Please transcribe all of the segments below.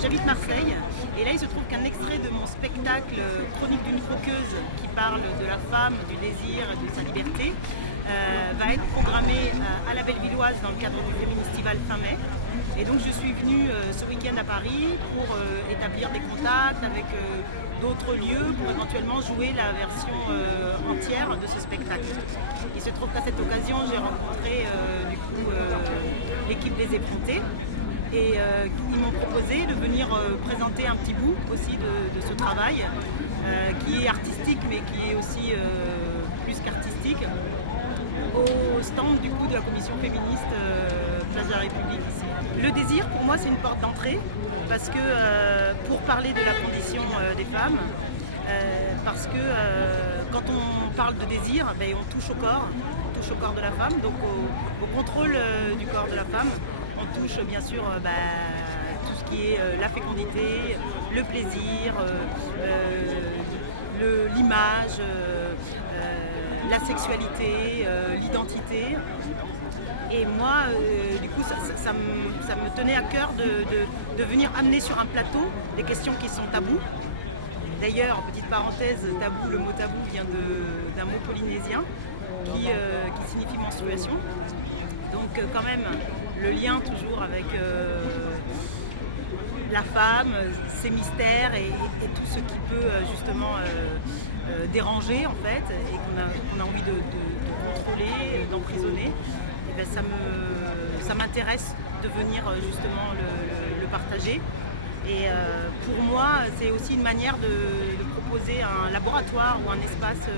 j'habite Marseille et là il se trouve qu'un extrait de mon spectacle Chronique d'une croqueuse qui parle de la femme, du désir, de sa liberté va être programmé à la Bellevilloise dans le cadre du Féministival fin mai. Et donc je suis venue ce week-end à Paris pour établir des contacts avec d'autres lieux pour éventuellement jouer la version entière de ce spectacle. Il se trouve qu'à cette occasion j'ai rencontré l'équipe des Effrontés et ils m'ont proposé de venir présenter un petit bout aussi de ce travail qui est artistique mais qui est aussi plus qu'artistique au stand du coup de la commission féministe Place de la République ici. Le désir pour moi c'est une porte d'entrée parce que pour parler de la condition des femmes, parce que quand on parle de désir, ben, on touche au corps de la femme, donc au contrôle du corps de la femme. On touche bien sûr tout ce qui est la fécondité, le plaisir, l'image, la sexualité, l'identité. Et moi, du coup, ça me tenait à cœur de venir amener sur un plateau des questions qui sont tabous. D'ailleurs, petite parenthèse, tabou, le mot tabou vient d'un mot polynésien qui signifie menstruation. Donc quand même, le lien toujours avec la femme, ses mystères et tout ce qui peut justement déranger en fait et qu'on a envie de contrôler, d'emprisonner. Et ben, ça m'intéresse de venir justement le partager. Et pour moi, c'est aussi une manière de proposer un laboratoire ou un espace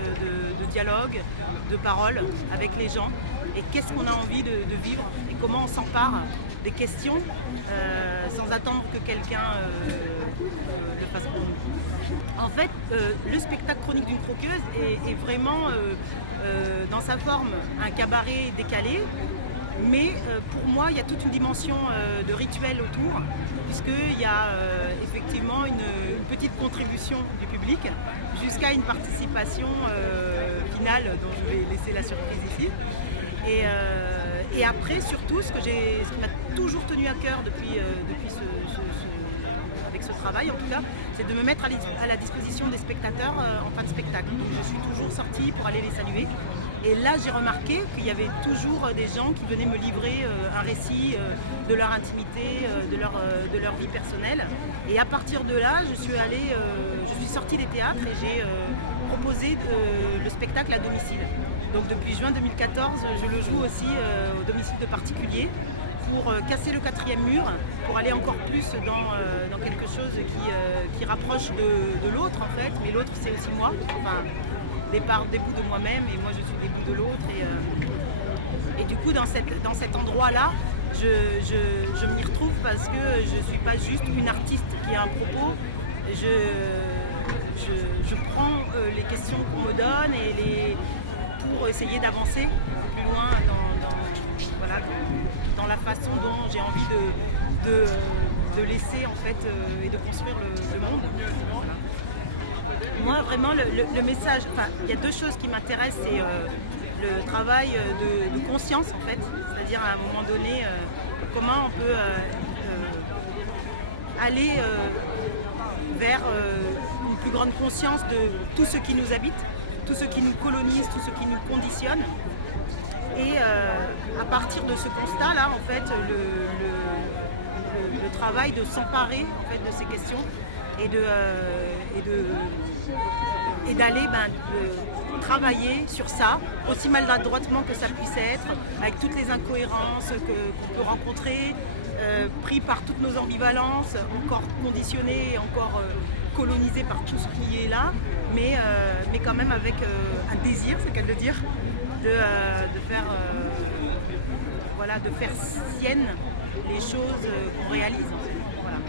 de dialogue, de parole avec les gens. Et qu'est-ce qu'on a envie de vivre et comment on s'empare des questions sans attendre que quelqu'un le fasse pour nous. En fait, le spectacle Chronique d'une croqueuse est vraiment dans sa forme un cabaret décalé. Mais pour moi, il y a toute une dimension de rituel autour, puisqu'il y a effectivement une petite contribution du public jusqu'à une participation finale dont je vais laisser la surprise ici. Et après, surtout, ce qui m'a toujours tenu à cœur depuis avec ce travail en tout cas, c'est de me mettre à la disposition des spectateurs en fin de spectacle. Donc je suis toujours sortie pour aller les saluer. Et là, j'ai remarqué qu'il y avait toujours des gens qui venaient me livrer un récit de leur intimité, de leur vie personnelle. Et à partir de là, je suis sortie des théâtres et j'ai proposé le spectacle à domicile. Donc depuis juin 2014, je le joue aussi au domicile de particuliers pour casser le quatrième mur, pour aller encore plus dans quelque chose qui rapproche de l'autre en fait, mais l'autre c'est aussi moi. Enfin, des bouts de moi-même et moi je suis des bouts de l'autre et du coup dans cet endroit-là je m'y retrouve parce que je ne suis pas juste une artiste qui a un propos, je prends les questions qu'on me donne pour essayer d'avancer plus loin dans la façon dont j'ai envie de laisser en fait et de construire le monde. Voilà. Moi, vraiment, le message, enfin, il y a deux choses qui m'intéressent, c'est le travail de conscience, en fait, c'est-à-dire à un moment donné, comment on peut aller vers une plus grande conscience de tout ce qui nous habite, tout ce qui nous colonise, tout ce qui nous conditionne. Et à partir de ce constat-là, en fait, le travail de s'emparer en fait, de ces questions et d'aller travailler sur ça, aussi maladroitement que ça puisse être, avec toutes les incohérences qu'on peut rencontrer, pris par toutes nos ambivalences, encore conditionnés, encore colonisés par tout ce qui est là, mais quand même avec un désir, c'est qu'elle de dire, de faire sienne les choses qu'on réalise. Voilà.